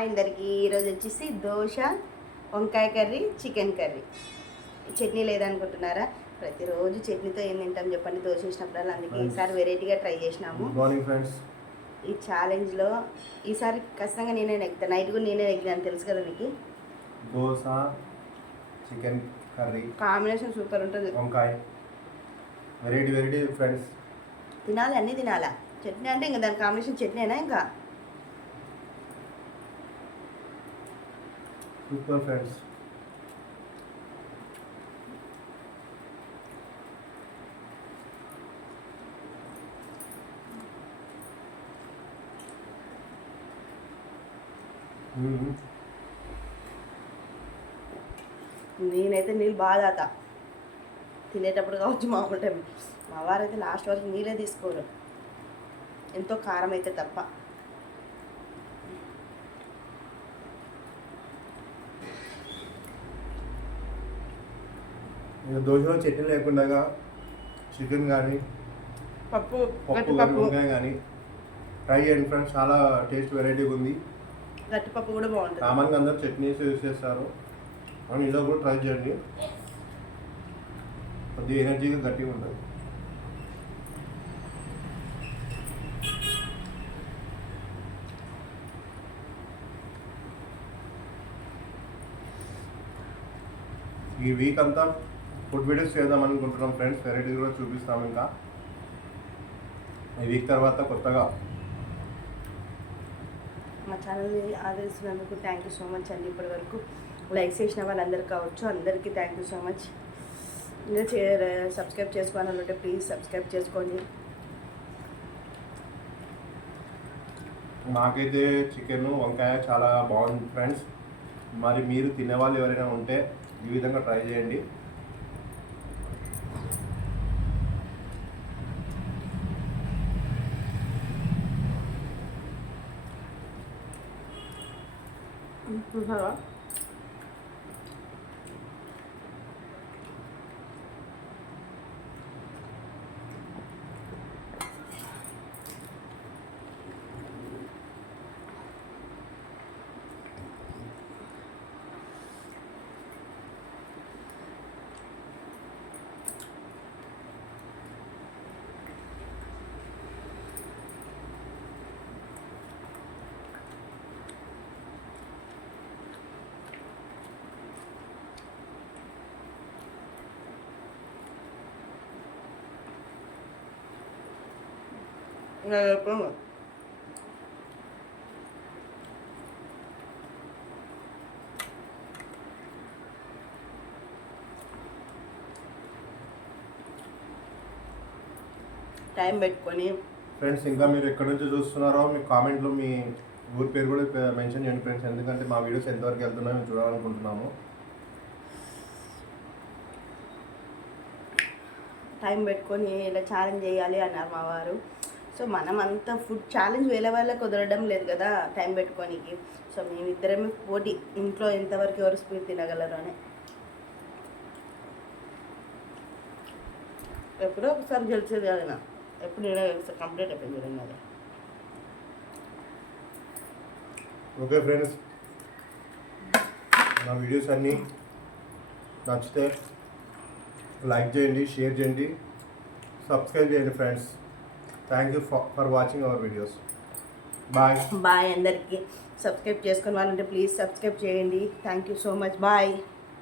అందరికీ ఈరోజు వచ్చేసి దోశ, వంకాయ కర్రీ, చికెన్ కర్రీ. చట్నీ లేదనుకుంటున్నారా? ప్రతిరోజు చట్నీతో ఏం తింటాం చెప్పండి దోశ వేసినప్పుడల్లా. అందుకే ఈసారి వెరైటీగా ట్రై చేసినాము. మార్నింగ్ ఫ్రెండ్స్, ఈ ఛాలెంజ్లో ఈసారి ఖచ్చితంగా నేనే నెగ్గుతాను. నైట్ కూడా నేనే నెగ్గాను, తెలుసు కదా మీకు. Dosa, chicken curry combination super ఉంటుంది. వంకాయ వెరైటీ ఫ్రెండ్స్. తినాలి, అన్నీ తినాలా. చట్నీ అంటే ఇంకా దాని కాంబినేషన్ చట్నీనా ఇంకా సూపర్ ఫ్రెండ్స్. నేనైతే నీళ్ళు బాగా తాగుతా తినేటప్పుడు కావచ్చు. మామూలు టైం మా వారైతే లాస్ట్ వరకు నీళ్ళే తీసుకోరు, ఎంతో కారం అయితే తప్ప. దోశలో చట్నీ లేకుండా చికెన్ కానీ పప్పు వంకాయ కానీ ట్రై చేయండి ఫ్రెండ్స్. చాలా టేస్ట్ వెరైటీగా ఉంది. గట్టిపప్పు కూడా బాగుంటుంది. కామన్గా అందరూ చట్నీస్ యూస్ చేస్తారు, మనం ఇలా కూడా ట్రై చేయండి. కొద్దిగా ఎనర్జీగా గట్టిగా ఉంటుంది. ఈ వీక్ అంతా ఫుడ్ వీడియోస్ చేద్దాం అనుకుంటున్నాం ఫ్రెండ్స్. వెరైటీ కూడా చూపిస్తాం. ఇంకా ఈ వీక్ తర్వాత కొత్తగా మా ఛానల్ని ఆదరిస్తున్నందుకు థ్యాంక్ యూ సో మచ్ అండి. ఇప్పటి వరకు లైక్ చేసిన వాళ్ళందరికీ కావచ్చు, అందరికీ థ్యాంక్ యూ సో మచ్. ఇంకా సబ్స్క్రైబ్ చేసుకోవాలంటే ప్లీజ్ సబ్స్క్రైబ్ చేసుకోండి. నాకైతే చికెన్ వంకాయ చాలా బాగుంది ఫ్రెండ్స్. మరి మీరు తినేవాళ్ళు ఎవరైనా ఉంటే ఈ విధంగా ట్రై చేయండి. టైం పెట్టుకొని ఫ్రెండ్స్, ఇంకా మీరు ఎక్కడి నుంచి చూస్తున్నారో మీ కామెంట్లో మీ ఊరి పేరు కూడా మెన్షన్ చేయండి ఫ్రెండ్స్. ఎందుకంటే మా వీడియోస్ ఎంతవరకు వెళ్తున్నాయో మేము చూడాలనుకుంటున్నాము. టైం పెట్టుకొని ఇలా ఛాలెంజ్ చేయాలి అన్నారు మా వారు. సో మనం అంతా ఫుడ్ ఛాలెంజ్ వేరే వాళ్ళకి కుదరడం లేదు కదా టైం పెట్టుకోనికి. సో మేమిద్దరమే పోటీ, ఇంట్లో ఎంతవరకు ఎవరు స్పీడ్ తినగలరు అని. ఎప్పుడో ఒకసారి గెలిచేది కదా నా, ఎప్పుడు నేనే కంప్లీట్ అయిపోయింది చూడండి అది. ఓకే ఫ్రెండ్స్, నా వీడియోస్ అన్నీ నచ్చితే లైక్ చేయండి, షేర్ చేయండి, సబ్స్క్రైబ్ చేయండి friends. Thank you for watching our videos. Bye bye. అందరికీ సబ్స్క్రైబ్ చేసుకుని వాళ్ళంటే ప్లీజ్ సబ్స్క్రైబ్ చేయండి. Thank you so much. Bye.